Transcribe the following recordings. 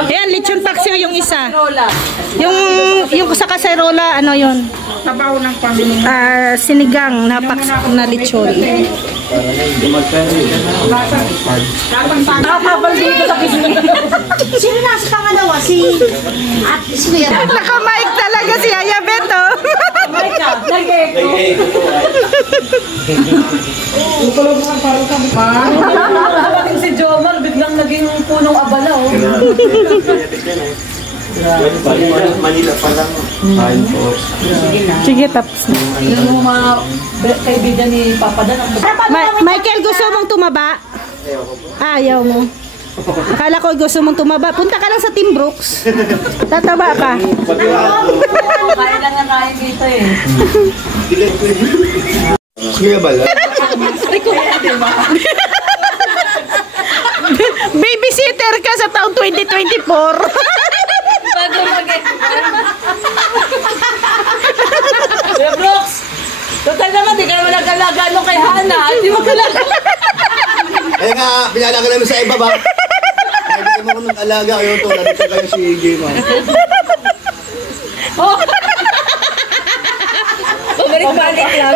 Ayan, lechon paksiw yung isa. Yung sa kaserola, ano yun? Tabaw ng pamilya. Sinigang na lechon. Sino nasa pangalawa? Si Ate Sweet. Naka-mic talaga si Aya Beto. Si Jomar, biglang naging punong abala. Manila pa lang. Sige, tapos na. Yung mga kaibigan ni Papa Dan. Michael, gusto mong tumaba? Ayaw mo. Akala ko gusto mong tumaba. Punta ka lang sa Team Brooks. Tataba ka. Kaya lang nga kain dito eh. Kaya ba lang? Babysitter ka sa taong 2024. Bago Kuya Brooks! Total naman, di kayo nag-alaga nung kay Hana. Hindi mo kalaga. Kaya nga, pinalaga namin sa iba ba? Kaya hindi mo nung alaga kayo ito. Narito kayo si Game. Pabalik-balik lang.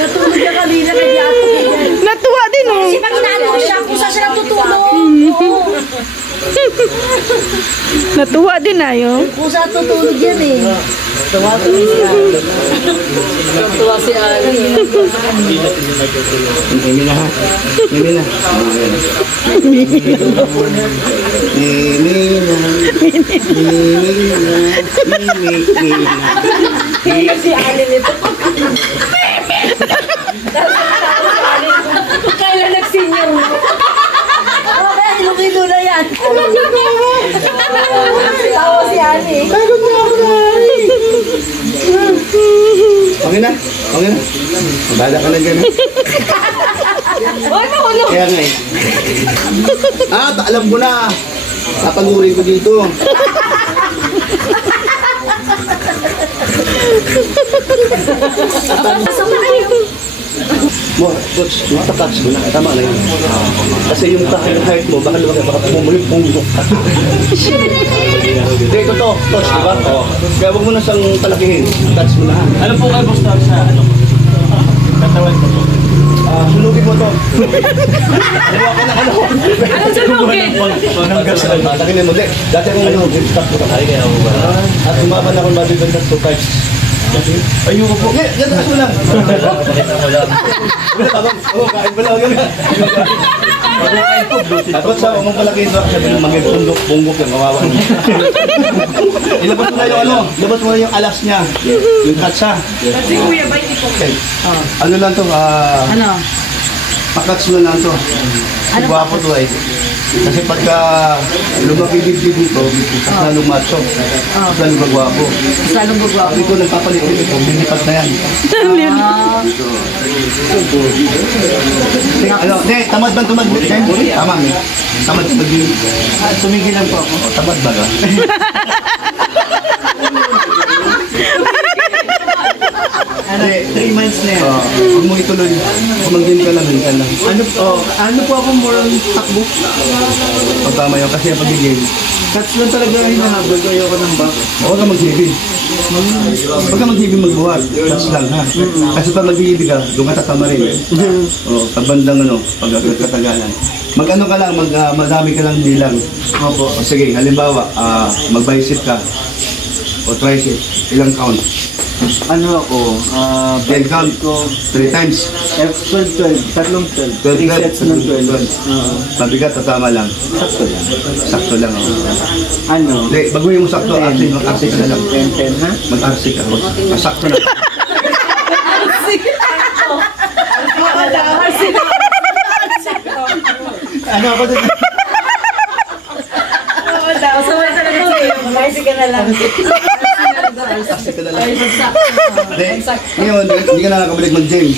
Natulog niya kanina kay Diato. Natuwa din oh. Kasi pag inaano siya, kung saan siya natutulog. Natuwa din ayo. Kung saan tutulog yan eh. Tuwa si Ali. Mimi na ha. Mimi na. Si Ali nito. Kailan nag-senior mo? Okay, ilong-ilo na yan. Tawa si Ali. Okay na? Okay na? Bahala ka na gano'n. Kaya nga eh. Alam ko na. Tapagurin ko dito. Mo, coach, matapats mo na. Tama na yun. Kasi yung height mo, baka pumulong punggo ka. Hindi, totoo. Coach, di ba? Kaya huwag mo na siyang palakihin. Touch mo na. Ano po kayo basta sa ano? Katawan ko po. Sunugin mo to. Huwag ka na ano. Ano sunugin? Laki na mo. Dati akong ano, stop ko. At sumaban akong mabibig na 2 times. Ayoko po. Yan, taas mo lang. Wala tabang. Oo, kain mo lang. Tapos sa umang palaki ito, sabi ng mga pundok yung kawawa niya. Ilabas mo na yung ano, ilabas mo na yung alas niya. Yung katsa. Si Kuya ba hindi po? Ano lang to, Ano? pakats mo lang to. Ano guwapo to eh. Kasi pagka lumaki dibdib dito, mas lalong macho. Mas lalong magwapo. Mas lalong gagwapo. Ito nagpapalit dito, lilipat na yan. Ano, tamad ba tumad? Tama, tamad tumad din. Tumigil lang po ako. Tamad ba ka? Ano, 3 months na yan. Huwag mo ituloy. Kumangin ka lang, hinkan lang. Ano po ako more on takbo? Pag tama yun, kasi pag-game. Cuts lang talaga hinahabol ko. Ayoko ng back. Huwag ka mag-heavy. Huwag ka mag-heavy magbuhat. Touch lang ha. Kasi pag mag-heavy ka, doon ka tatama rin. Pag bandang ano, pag katagalan. Mag-ano ka lang, madami ka lang nilang. Opo. O sige, halimbawa, mag-bicep ka. O tricep, ilang count? Ano ako? 10 count ko. 3 times. F12, 12. Tatlong 12. 12 3 sets ng 12. Mabigat at tama lang. Sakto lang. Sakto lang. Ano? Hindi, baguhin mo sakto. Mag-RC ka na lang. 10 ha? Mag-RC ka. Sakto na. Ano ako doon? Masaway talaga sa'yo. Mag-RC ka na lang. RC ka na lang. Ngayon, hindi ka na nakabalik mag-gym.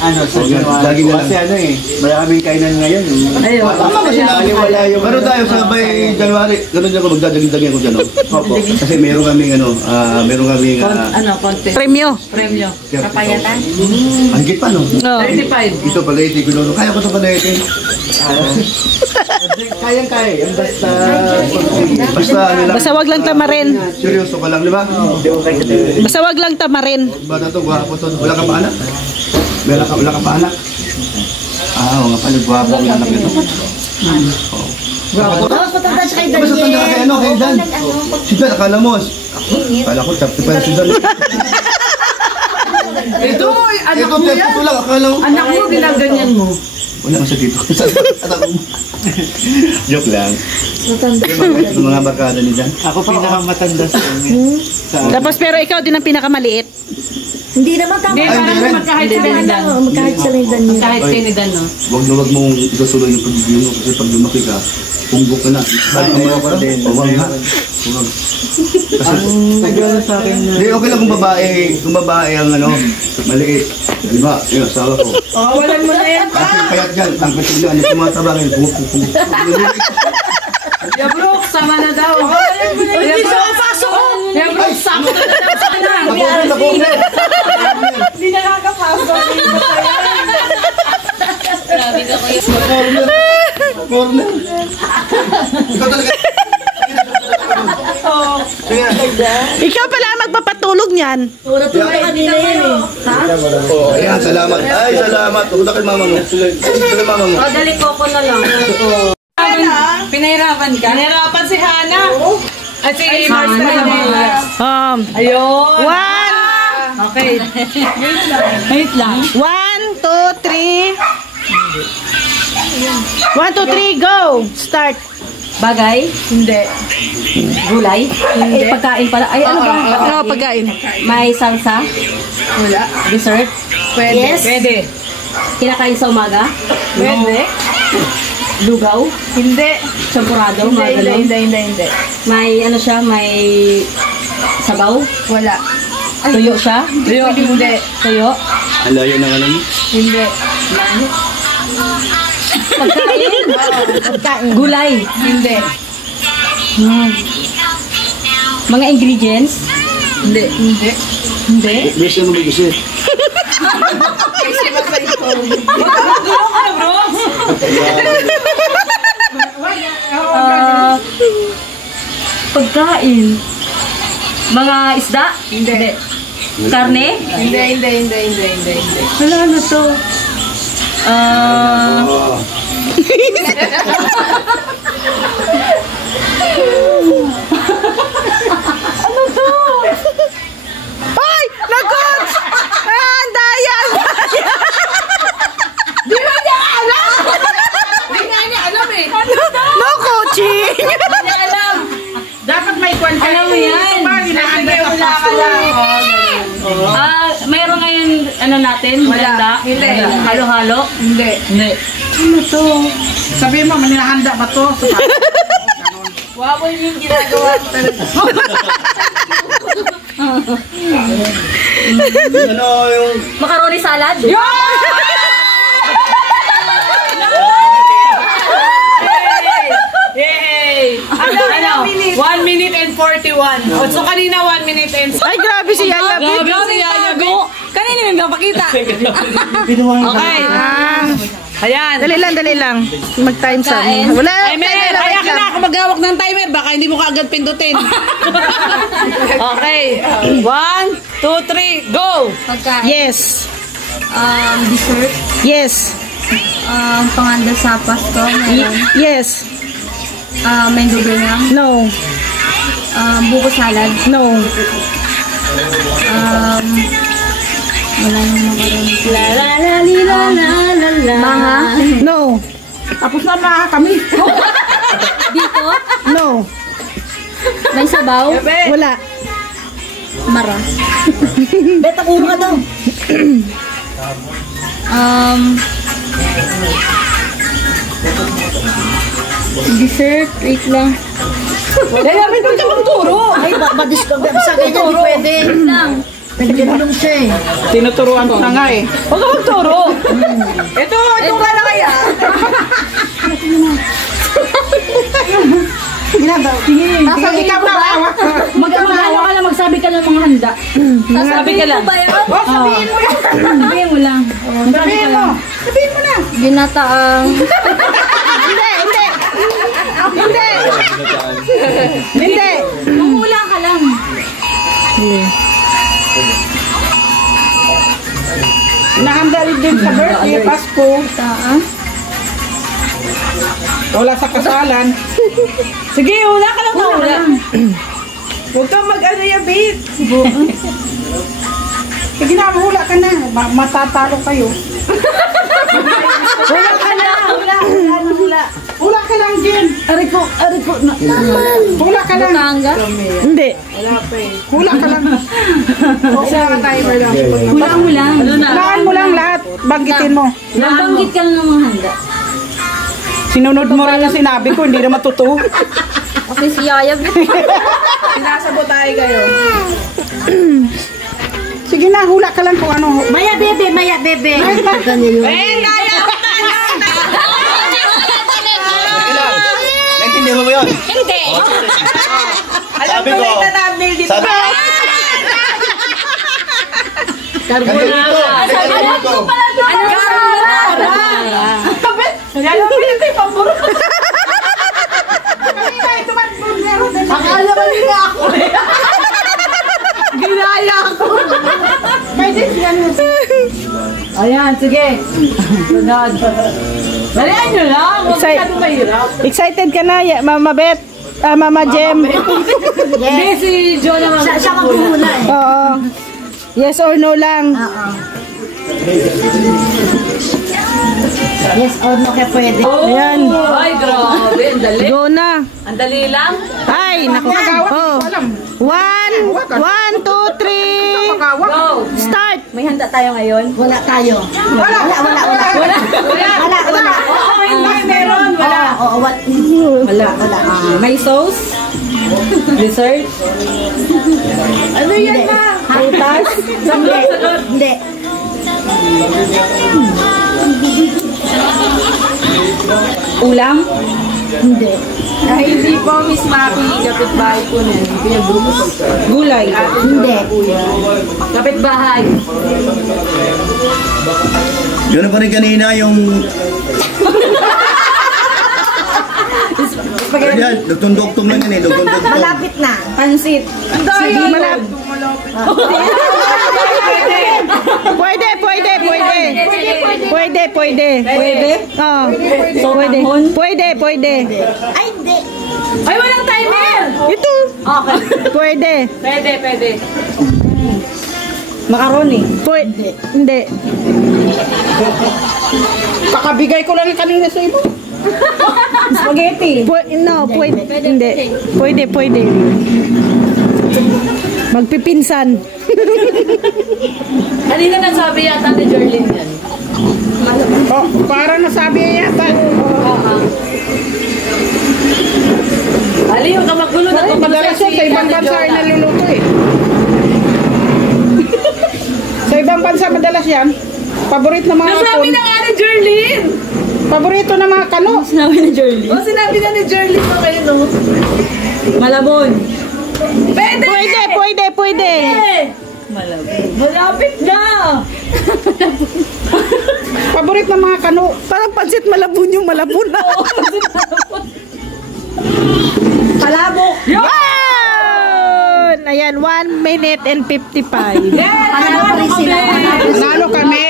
ano, sa Lagi January. na lang. Kasi ano eh, maraming kainan ngayon. Ayun. Tama kasi na. Wala yung... Pero tayo sabay January, ganun din ako, magdadagdag ako dyan. Opo. Kasi meron kaming Ano, contest. Premyo. Premyo. Kapayatan. ang git pa no? Oh. 35. Ito pala iti ko kaya ko ito pala iti. Kayang-kaya. Yung basta... Basta ano lang, Basta wag lang tamarin. seryoso ka lang, di ba? Basta wag lang tamarin. Bata to, gwapo to. Wala ka pa anak? Wala ka pa anak? Oo nga pala, gwapo ang anak nito. Tapos patanda siya kay Diba sa tanda ka kay ano, kay Dan? Si Dan, akala mo, akala ko, chapter pa si Dan. Ito, anak Ito, mo yan. ito lang, akala mo. Anak mo, ginaganyan mo. Wala ka sa dito. Joke lang. Ito mga barkada ni Dan. Ako pinakamatanda sa amin. Tapos pero ikaw din ang pinakamaliit. Hindi naman tama. Hindi, Ay, parang hindi rin. magkahit sila ni Dan. Magkahit sila yung ganyan. Magkahit kayo ni Dan, no? Huwag mong itutuloy yung pagiging mo kasi pag lumaki ka, punggok ka na. Balik ka mo pa rin. Huwag ha. Huwag. Kasi, Nagano sa akin na... hindi, okay lang kung babae ang ano, maliit. Diba, yung asawa ko. Walan mo na yan. Kasi payat dyan, ang katig yan, yung tumatabangin, Ya, Brooke, sama na daw. Hindi siya kapasok. Ya, Brooke, sama na daw sa kanya. Hindi nakakapasok. Grabe ka kuya. Corner. Ikaw talaga. Sige na. Ikaw pala ang magpapatulog niyan. Puro tulog kanina yan eh. Ha? Oh, ayan, salamat. Ay, salamat. Punta kay mama mo. Punta kay mama mo. Dali ko na lang. Pinahirapan ka? Pinahirapan si Hana. At si Marcel. Ayun. One. Okay. Wait lang. 1, 2, 3. 1, 2, 3, go! Start. Bagay? Hindi. Gulay? Hindi. Pagkain pala. Ay, ano ba? Ano pagkain? May salsa? Wala. Dessert? Pwede. Yes. Pwede. Kinakain sa umaga? Pwede. Lugaw? Hindi. Champurado? Hindi. May ano siya? May sabaw? Wala. Tuyo siya? Tuyo? Hindi. Tuyo? Ang layo ng ano mo. Hindi. Pagkain? Pagkain. Gulay? Hindi. Mga ingredients? Hindi. Hindi. Hindi. Best ano mag-isip. Pagkain? Mga isda? Hindi. Karne? Hindi. Wala na to. Ay! Lagot! Ah, ang daya! Di ba niya alam? Di nga niya alam eh. No coaching! Hindi niya alam. Dapat may kwenta. Alam mo yan. Sige, wala ka lang. Mayroon ngayon, ano natin? Handa? Hindi. Halo-halo? Hindi. Hindi. Ano to? Sabihin mo, manilahanda ba to? Wow, yung ginagawa ko talaga. Ano yung... Macaroni salad? Yay! Ano? 1 minute and 41. So kanina 1 minute and... Ay, grabe si Yaya. Grabe si Yaya. Kanina may papakita. Okay. Ayan. Dali lang. Mag-time sa Kain. Wala. Timer! Kaya ka na ako mag-hawak ng timer. Baka hindi mo kaagad pindutin. Okay. 1, 2, 3, go! Pagkain. Yes. Dessert. Yes. Panganda sa Pasko. Meron. Yes. May dugang. No. Buko salad. No. Wala nang macaroni. La la la li, la la la la. Mga? No. Tapos na mga kami. Dito? No. May sabaw? Wala. Mara. Beta, kuha ka daw. Dessert? Wait lang. Dahil namin kung magturo. Ay, ba-discover sa ganyan. Pwede. Wait lang. Pinagulong siya eh. Tinuturuan ko na nga eh. Huwag ka magturo. Ito ka na kaya. Tapos ikaw na awa. Magkamahalo ka lang, magsabi ka ng mga handa. Sabi ka lang. Sabihin mo yan. Sabihin mo lang. Sabihin mo. Sabihin mo na. Ginataang. Hindi. Mangula ka lang. Nahanda rin din sa birthday, Pasko. Wala sa kasalan. Sige, hula ka lang. Hula. Huwag kang mag-ano ya, babe. Sige na, hula ka na. Matatalo kayo. Hula ka lang. Hula. Hula ka lang, Jen. Ari ko. Hula ka lang. Tangga? Hindi. Hula ka lang. Hula ka tayo, lang. Hulaan mo lang. Hulaan mo lang lahat. Banggitin mo. Nabanggit ka lang ng mga handa. Sinunod mo rin yung sinabi ko, hindi na matuto. Kasi si Yaya. Sinasabotay kayo. Sige na, hula ka lang kung ano. Maya bebe. Naintindihan mo ba yun? Hindi. Sabi ko. Sabi ko. Carbonara. Alam ko pala ito. Carbonara. Alam mo yun ito yung pamburo. Akala ko nila ako eh. Ginaya ako. Ayan, sige. Sunod. Balian nyo lang. Huwag masyado mahirap. Excited ka na, Mama Beth? Mama Jem? Hindi, si Jo naman. Siya kang kumuna eh. Oo. Yes or no lang? Yes or no kaya pwede. Ayan. Ay, grabe. Ang dali. Go na. Ang dali lang. Ay, naku. Oh. 1, 2, 3. Go. Start. May handa tayo ngayon? Wala tayo. Wala. Oo, hindi meron. Wala. Wala. May sauce? Dessert? Ano yan ma? Prutas? Hindi. Ulam? Hindi. Hindi po, Miss Maki, kapitbahay ko na. Gulay. Hindi. Kapitbahay. Yun na pa rin kanina yung... Yan, dugtong-dugtong lang yan eh. Dugtong-dugtong. Malapit na. Pansit. Sige, Pwede. Oh. Pwede. Ay, hindi. Ay, walang timer! Ito. Okay. Pwede. Pwede. Macaroni. Pwede. Hindi. Kakabigay ko lang yung kanina sa ibo. Spaghetti. No, pwede. Hindi. Pwede. Magpipinsan. Kanina nagsabi yata ni Jerlyn yan. Oh, parang nasabi niya yata. Ali, huwag ka magulo na kung Madalas yun, sa ibang bansa ay naluluto eh. Sa ibang bansa madalas yan. Paborito na mga Nasabi na nga ni Jerlyn! Paborito na mga kano. Sinabi ni Jerlyn? Oh, sinabi na ni Jerlyn pa kayo, no? Malabon. Pwede. Malabon. Malapit na! Paborito na mga kano. Parang pansit malabon yung malabon na. Palabok! Yun! Ayan, 1 minute and 55. Panalo pa rin sila. Nanalo kami.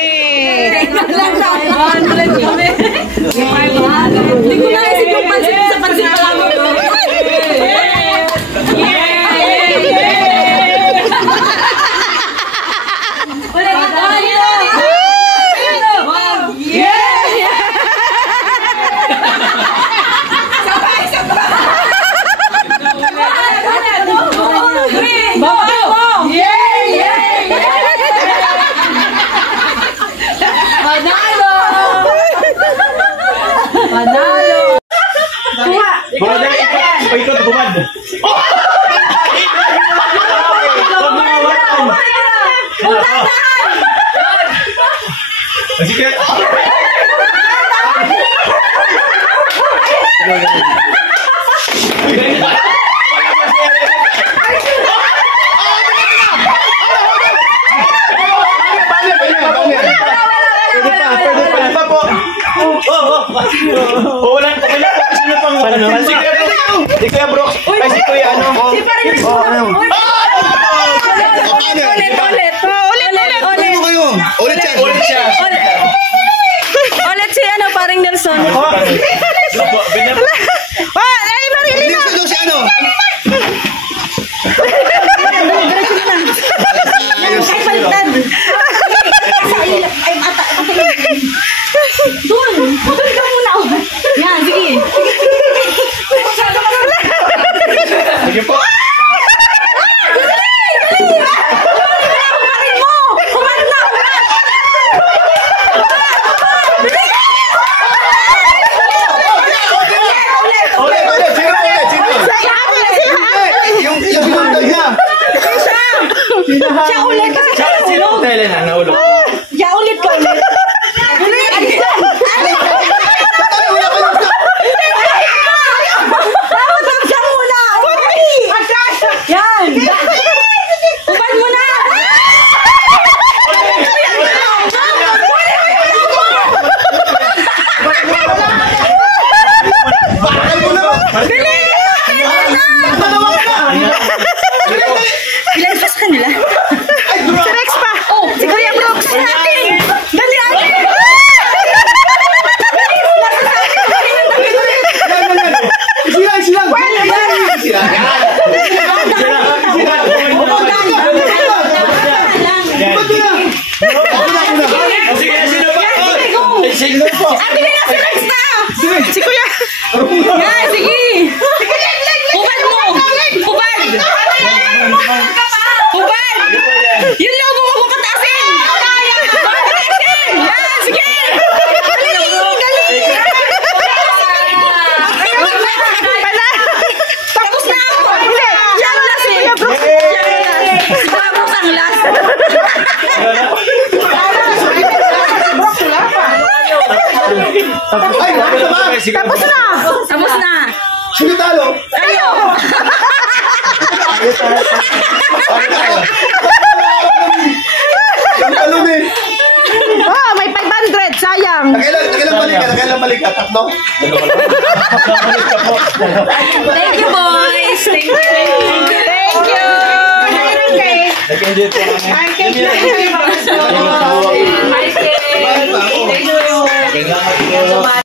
Hindi ko naisip yung pansit sa pansit palabok. Paikot, bumad. Sige. Ulan, okay lang. Sino pang ano? Si Kuya Brooks. Ay, si Kuya ano? Si parang Ulit siya. Ulit si ano, parang Nelson. Hindi sa si ano? Yan, sige. Sige po. Yung sinundan niya. Siya ulit kasi siya Sino ulog. dahil na naulog? Siya ulit ka ulit. Dapat lang siya muna. Yan. Upan mo na. Bakal mo naman. Ilan pa sa kanila? Si Rex pa. Oh, si Kuya Brooks. Dali natin. Silang. Sige, sino pa? Ay, sino po? Ate na si Rex na. Si Kuya. Yan, sige. Hubad mo. Hubad. Hubad. Yung logo mo papatasin. Papatasin. Yan, sige. Galing. Galing. Tapos na ako. Siya ang last eh. Siya ang last. Tapos ang last. Ay, Tapos na. Tapos na. sino talo? Ayo. Yung talon eh. Oh, may 500. Sayang. Nakailang balik ka? Tatlo? Thank you, boys. Thank you. Thank you. Nag-enjoy po kami. Thank you. Salamat po.